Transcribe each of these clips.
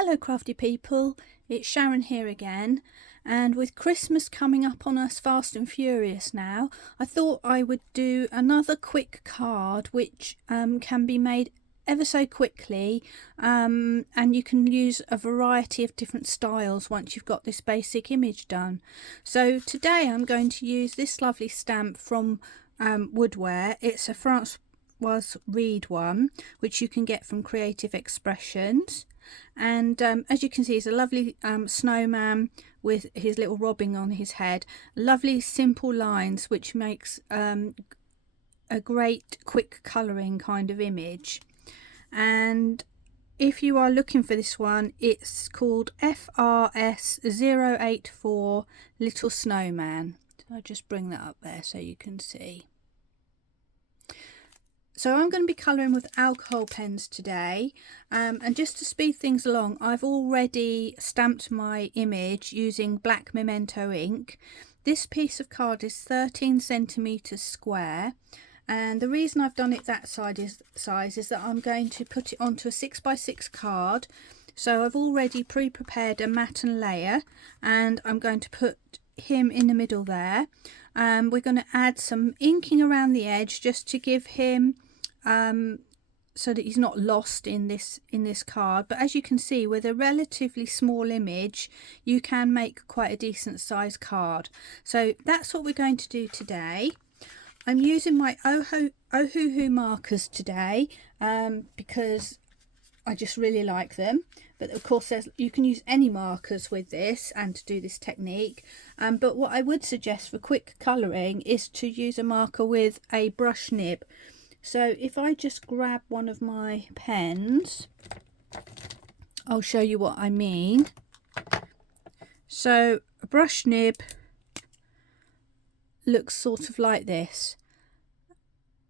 Hello crafty people, it's Sharon here again, and with Christmas coming up on us fast and furious now, I thought I would do another quick card which can be made ever so quickly, and you can use a variety of different styles once you've got this basic image done. So today I'm going to use this lovely stamp from Woodware. It's a Francois Reed one which you can get from Creative Expressions. And as you can see, it's a lovely snowman with his little robbing on his head. Lovely simple lines which makes a great quick colouring kind of image. And if you are looking for this one, it's called FRS084 Little Snowman. So I'll just bring that up there so you can see. So I'm going to be colouring with alcohol pens today, and just to speed things along, I've already stamped my image using black memento ink. This piece of card is 13 centimetres square, and the reason I've done it that size is that I'm going to put it onto a 6x6 card. So I've already pre-prepared a mat and layer, and I'm going to put him in the middle there. We're going to add some inking around the edge just to give him so that he's not lost in this card. But as you can see, with a relatively small image you can make quite a decent sized card. So that's what we're going to do today. I'm using my Ohuhu markers today because I just really like them. But of course you can use any markers with this and to do this technique. But what I would suggest for quick colouring is to use a marker with a brush nib. So if I just grab one of my pens, I'll show you what I mean. So a brush nib looks sort of like this,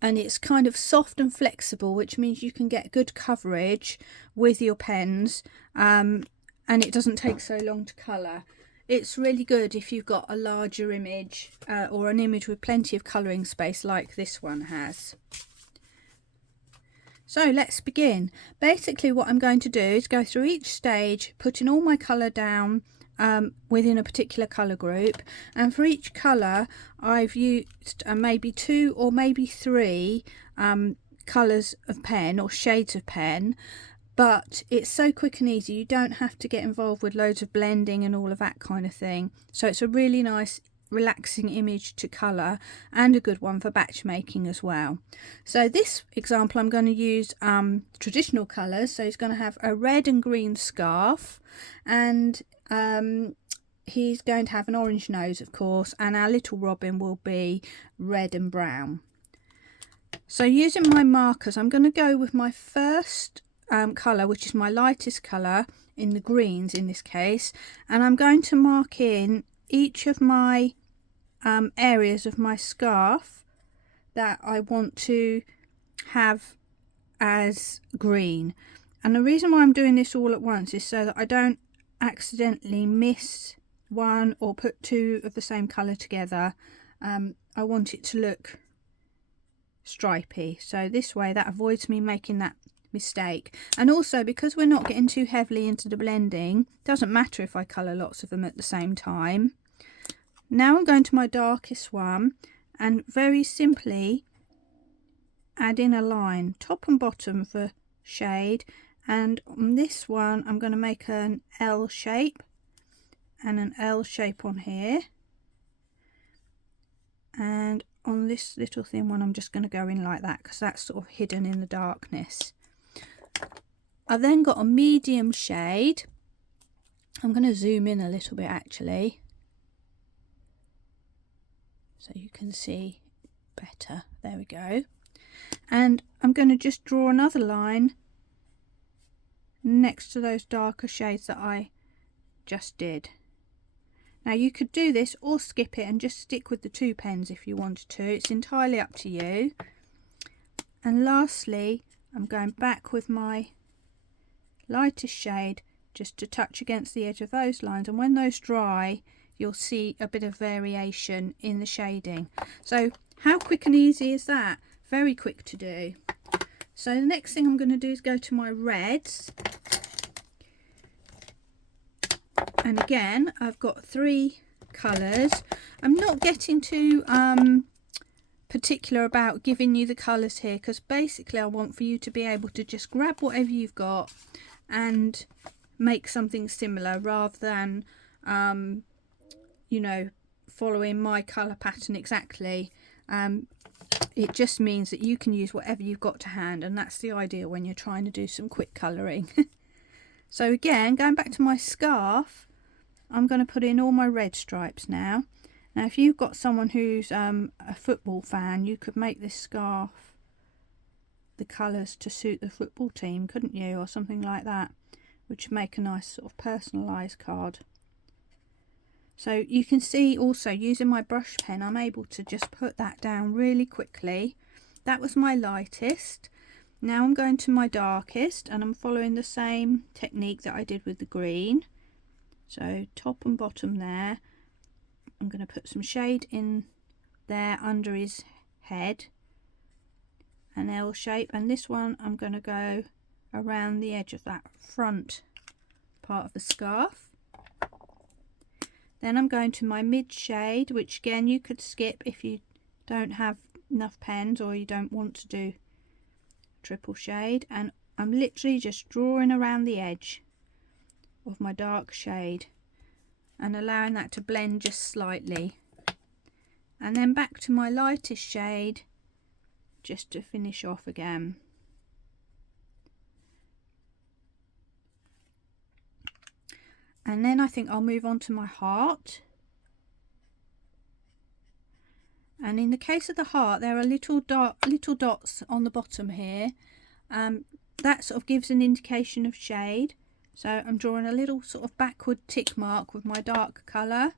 and it's kind of soft and flexible, which means you can get good coverage with your pens, and it doesn't take so long to colour. It's really good if you've got a larger image or an image with plenty of colouring space like this one has. So let's begin. Basically what I'm going to do is go through each stage, putting all my colour down within a particular colour group, and for each colour I've used maybe 2 or maybe 3 colours of pen or shades of pen. But it's so quick and easy, you don't have to get involved with loads of blending and all of that kind of thing. So it's a really nice relaxing image to colour, and a good one for batch making as well. So this example I'm going to use traditional colours. So he's going to have a red and green scarf, and he's going to have an orange nose, of course, and our little robin will be red and brown. So using my markers, I'm going to go with my first colour, which is my lightest colour in the greens in this case, and I'm going to mark in each of my areas of my scarf that I want to have as green. And the reason why I'm doing this all at once is so that I don't accidentally miss one or put 2 of the same colour together. I want it to look stripy, so this way that avoids me making that mistake. And also, because we're not getting too heavily into the blending, it doesn't matter if I colour lots of them at the same time. Now I'm going to my darkest one and very simply add in a line top and bottom for shade, and on this one I'm going to make an L shape and an L shape on here, and on this little thin one I'm just going to go in like that because that's sort of hidden in the darkness. I then got a medium shade. I'm going to zoom in a little bit actually so you can see better. There we go. And I'm going to just draw another line next to those darker shades that I just did. Now you could do this or skip it and just stick with the 2 pens if you wanted to. It's entirely up to you. And lastly, I'm going back with my lightest shade just to touch against the edge of those lines, and when those dry you'll see a bit of variation in the shading. So how quick and easy is that? Very quick to do. So the next thing I'm going to do is go to my reds, And again, I've got 3 colours. I'm not getting too particular about giving you the colours here, because basically I want for you to be able to just grab whatever you've got and make something similar, rather than you know, following my colour pattern exactly. It just means that you can use whatever you've got to hand, and that's the idea when you're trying to do some quick colouring. So again, going back to my scarf, I'm going to put in all my red stripes now. Now if you've got someone who's a football fan, you could make this scarf the colours to suit the football team, couldn't you, or something like that, which would make a nice sort of personalised card. So you can see also, using my brush pen, I'm able to just put that down really quickly. That was my lightest. Now I'm going to my darkest, and I'm following the same technique that I did with the green. So top and bottom there. I'm going to put some shade in there under his head, an L shape, and this one I'm going to go around the edge of that front part of the scarf. Then I'm going to my mid shade, which again you could skip if you don't have enough pens or you don't want to do triple shade, and I'm literally just drawing around the edge of my dark shade and allowing that to blend just slightly, and then back to my lightest shade just to finish off again. And then I think I'll move on to my heart. And in the case of the heart, there are little dots on the bottom here. That sort of gives an indication of shade. So I'm drawing a little sort of backward tick mark with my dark colour,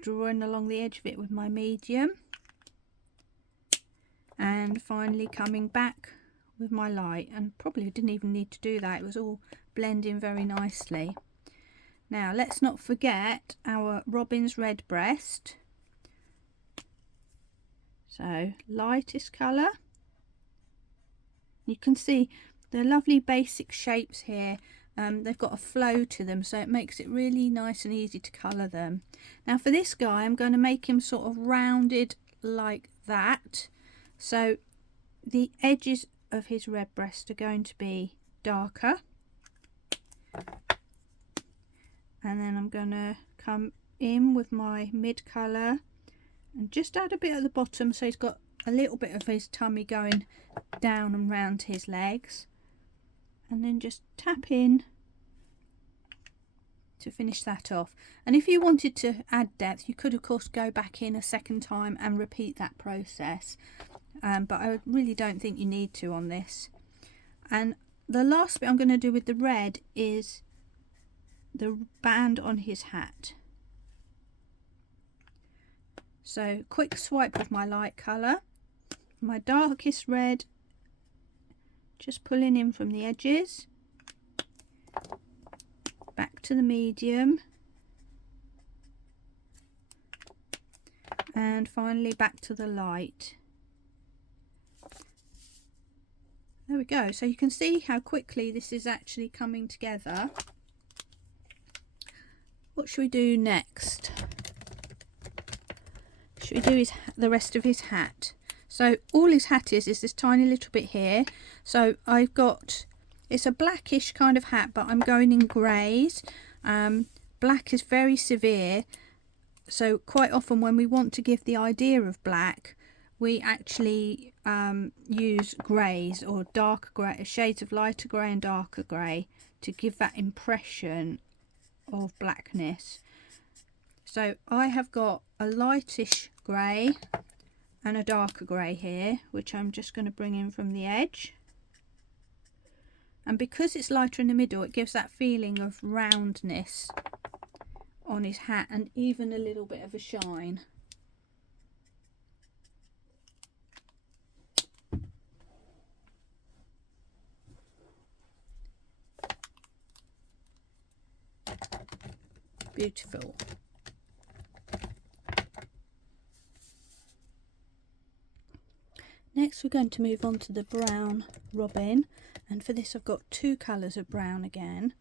drawing along the edge of it with my medium, and finally coming back with my light. And probably didn't even need to do that, it was all blending very nicely. Now let's not forget our robin's redbreast. So lightest colour. You can see the lovely basic shapes here. They've got a flow to them, so it makes it really nice and easy to colour them. Now for this guy, I'm going to make him sort of rounded like that. So the edges of his redbreast are going to be darker. And then I'm going to come in with my mid colour and just add a bit at the bottom, so he's got a little bit of his tummy going down and round his legs, and then just tap in to finish that off. And if you wanted to add depth, you could of course go back in a second time and repeat that process, but I really don't think you need to on this. And the last bit I'm going to do with the red is the band on his hat. So quick swipe with my light colour, my darkest red, just pulling in from the edges, back to the medium, and finally back to the light. There we go. So you can see how quickly this is actually coming together. What should we do next? Should we do the rest of his hat? So all his hat is this tiny little bit here. So I've got, it's a blackish kind of hat, but I'm going in greys. Black is very severe, so quite often when we want to give the idea of black, we actually use greys or darker grey, shades of lighter grey and darker grey, to give that impression of blackness. So I have got a lightish grey and a darker grey here, which I'm just going to bring in from the edge. And because it's lighter in the middle, it gives that feeling of roundness on his hat and even a little bit of a shine. Beautiful. Next we're going to move on to the brown robin, and for this I've got 2 colours of brown again.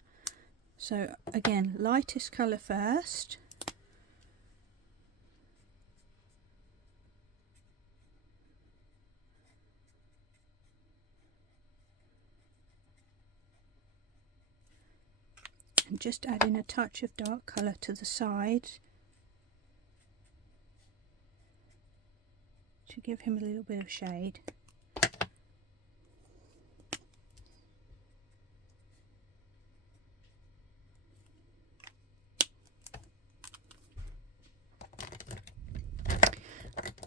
So again, lightest colour first. And just adding a touch of dark colour to the sides to give him a little bit of shade.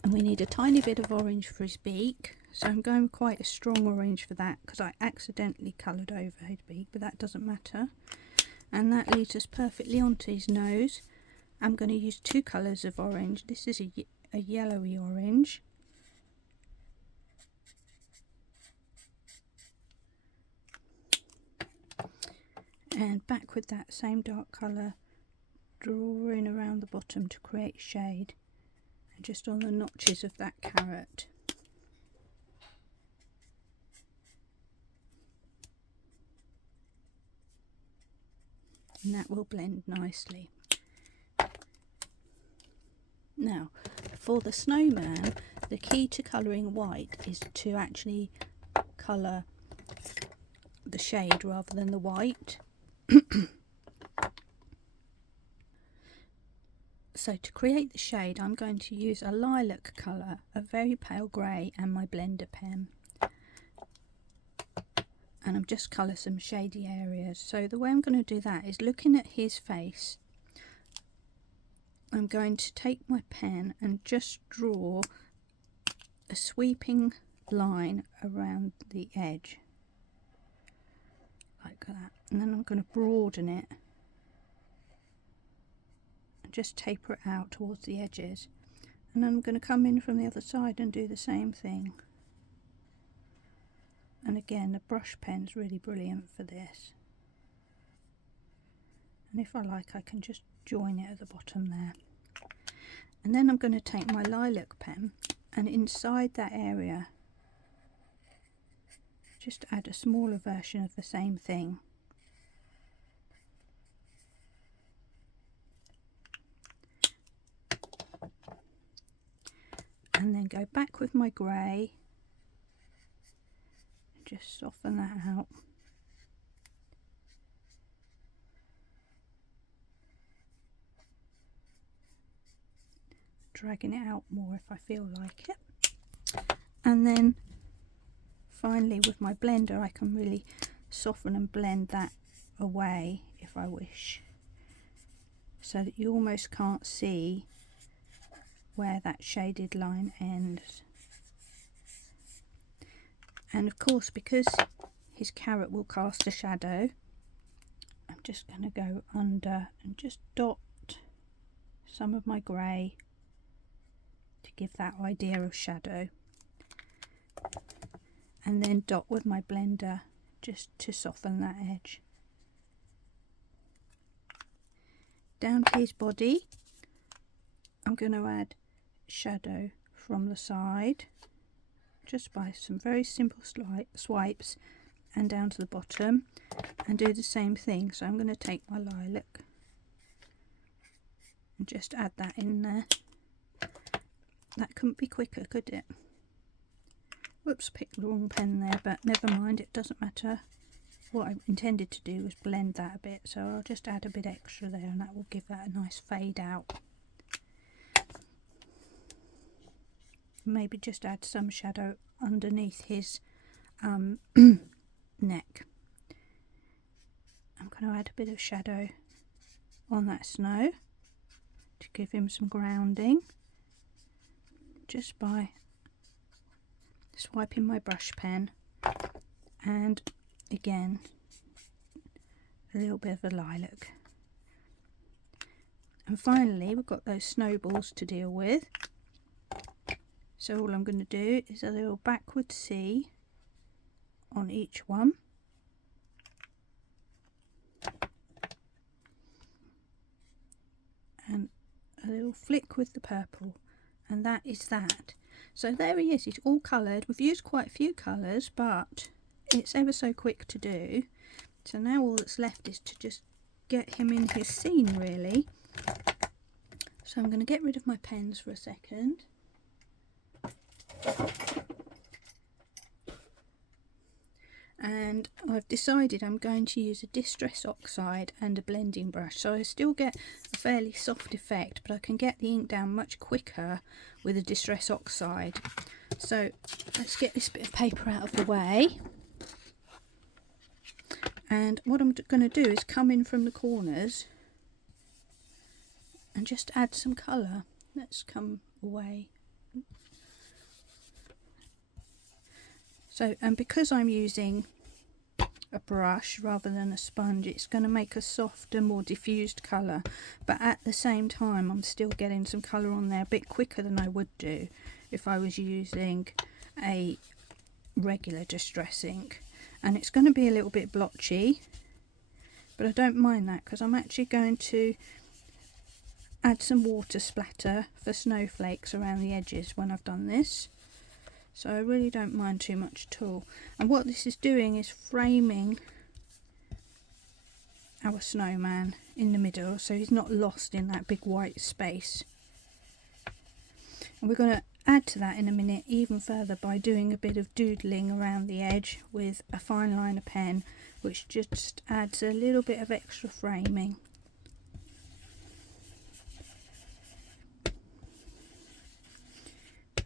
And we need a tiny bit of orange for his beak, so I'm going quite a strong orange for that because I accidentally coloured over his beak, but that doesn't matter. And that leads us perfectly onto his nose. I'm going to use two colours of orange. This is a yellowy orange. And back with that same dark colour, drawing around the bottom to create shade. And just on the notches of that carrot. And that will blend nicely. Now, for the snowman, the key to colouring white is to actually colour the shade rather than the white. So to create the shade, I'm going to use a lilac colour, a very pale grey, and my blender pen. And I'm just colour some shady areas. So the way I'm going to do that is looking at his face. I'm going to take my pen and just draw a sweeping line around the edge. Like that. And then I'm going to broaden it. And just taper it out towards the edges. And then I'm going to come in from the other side and do the same thing. And again, the brush pen's really brilliant for this. And if I like, I can just join it at the bottom there. And then I'm going to take my lilac pen and inside that area, just add a smaller version of the same thing. And then go back with my grey. Just soften that out. Dragging it out more if I feel like it. And then finally with my blender I can really soften and blend that away if I wish, so that you almost can't see where that shaded line ends. And of course, because his carrot will cast a shadow, I'm just going to go under and just dot some of my grey to give that idea of shadow. And then dot with my blender just to soften that edge. Down to his body, I'm going to add shadow from the side, just by some very simple swipes, and down to the bottom, and do the same thing. So I'm going to take my lilac and just add that in there. That couldn't be quicker, could it? Whoops, picked the wrong pen there, but never mind, it doesn't matter. What I intended to do was blend that a bit, so I'll just add a bit extra there, and that will give that a nice fade out. Maybe just add some shadow underneath his neck. I'm going to add a bit of shadow on that snow to give him some grounding, just by swiping my brush pen, and again a little bit of a lilac. And finally we've got those snowballs to deal with. So all I'm going to do is a little backward C on each one. And a little flick with the purple. And that is that. So there he is, he's all coloured. We've used quite a few colours, but it's ever so quick to do. So now all that's left is to just get him in his scene really. So I'm going to get rid of my pens for a second. And I've decided I'm going to use a Distress Oxide and a blending brush, so I still get a fairly soft effect, but I can get the ink down much quicker with a Distress Oxide. So let's get this bit of paper out of the way, and what I'm going to do is come in from the corners and just add some colour. Let's come away. So, and because I'm using a brush rather than a sponge, it's going to make a softer, more diffused colour, but at the same time I'm still getting some colour on there a bit quicker than I would do if I was using a regular distress ink. And it's going to be a little bit blotchy, but I don't mind that because I'm actually going to add some water splatter for snowflakes around the edges when I've done this. So I really don't mind too much at all. And what this is doing is framing our snowman in the middle, so he's not lost in that big white space. And we're going to add to that in a minute even further by doing a bit of doodling around the edge with a fine liner pen, which just adds a little bit of extra framing.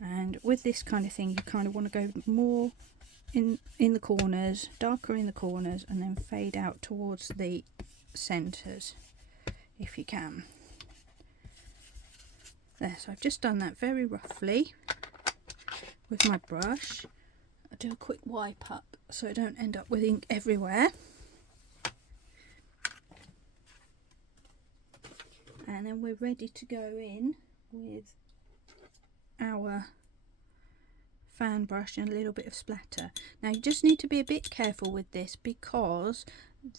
And with this kind of thing, you kind of want to go more in the corners, darker in the corners, and then fade out towards the centres if you can. There, so I've just done that very roughly with my brush. I'll do a quick wipe up so I don't end up with ink everywhere. And then we're ready to go in with our fan brush and a little bit of splatter. Now you just need to be a bit careful with this because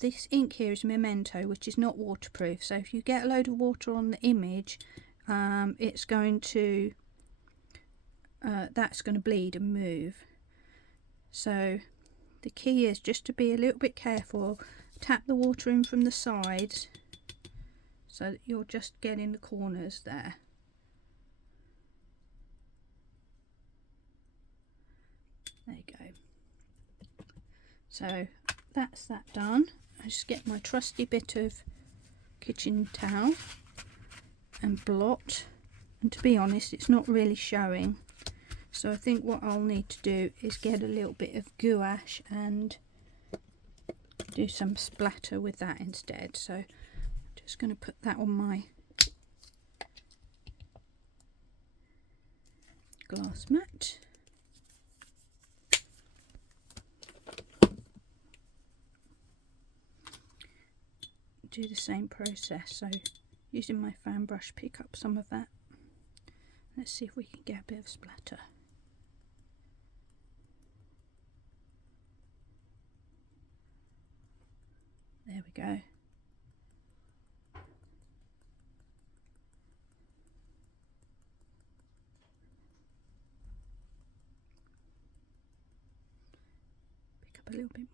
this ink here is Memento, which is not waterproof, so if you get a load of water on the image, it's going to that's going to bleed and move. So the key is just to be a little bit careful. Tap the water in from the sides so that you're just getting the corners there. There you go. So that's that done. I just get my trusty bit of kitchen towel and blot, and to be honest it's not really showing, so I think what I'll need to do is get a little bit of gouache and do some splatter with that instead. So I'm just going to put that on my glass mat. Do the same process, so using my fan brush, pick up some of that. Let's see if we can get a bit of splatter. There we go. Pick up a little bit more.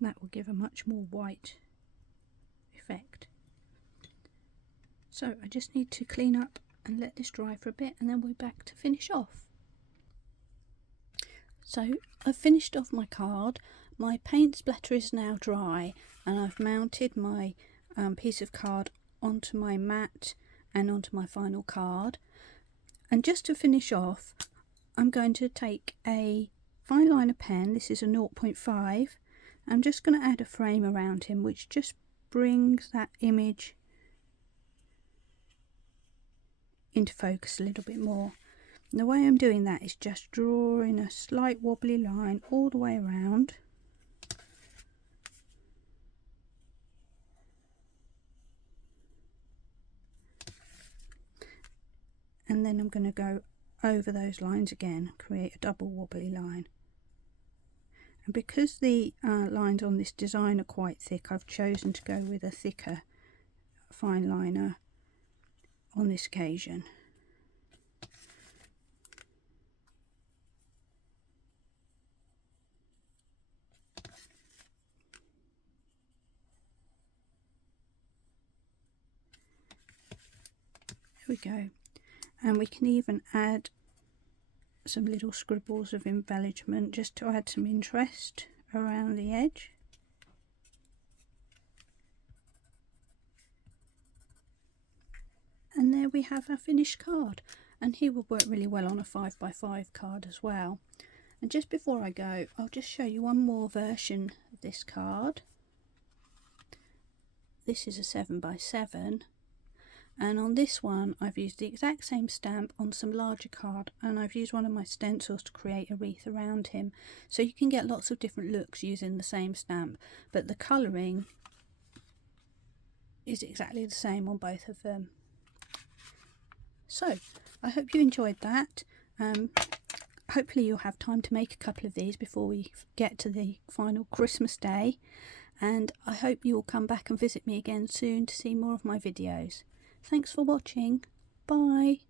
That will give a much more white effect. So I just need to clean up and let this dry for a bit, and then we're back to finish off. So I've finished off my card. My paint splatter is now dry, and I've mounted my piece of card onto my mat and onto my final card. And just to finish off, I'm going to take a fine liner pen. This is a 0.5. I'm just going to add a frame around him, which just brings that image into focus a little bit more. And the way I'm doing that is just drawing a slight wobbly line all the way around. And then I'm going to go over those lines again, create a double wobbly line. And because the lines on this design are quite thick, I've chosen to go with a thicker fine liner on this occasion. we go. And we can even add some little scribbles of embellishment just to add some interest around the edge. And there we have our finished card, and he will work really well on a 5x5 card as well. And just before I go, I'll just show you one more version of this card. This is a 7x7, and on this one I've used the exact same stamp on some larger card, and I've used one of my stencils to create a wreath around him. So you can get lots of different looks using the same stamp, but the colouring is exactly the same on both of them. So I hope you enjoyed that. Hopefully you'll have time to make a couple of these before we get to the final Christmas day, and I hope you will come back and visit me again soon to see more of my videos. Thanks for watching. Bye.